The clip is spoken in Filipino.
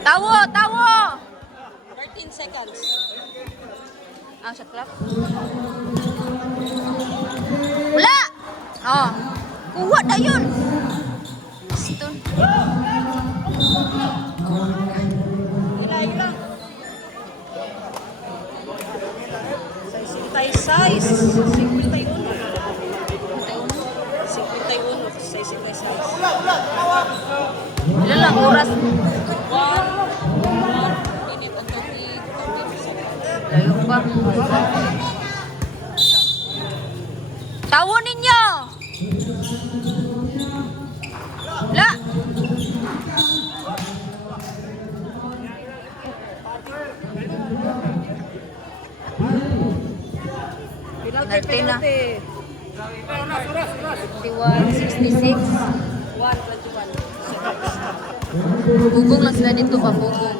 Tawo, tawo! 13 seconds. Ang shot clock. Wala! Oh. Kuha na yun. Stun. Ilang. 66. 51. 66. Ilan lang oras? 1 minute and 30 seconds. Layo pa. Tawo ninyo! La! Penalty na. 51, 66. 1:21. Bugong lang sila dito, pambugong.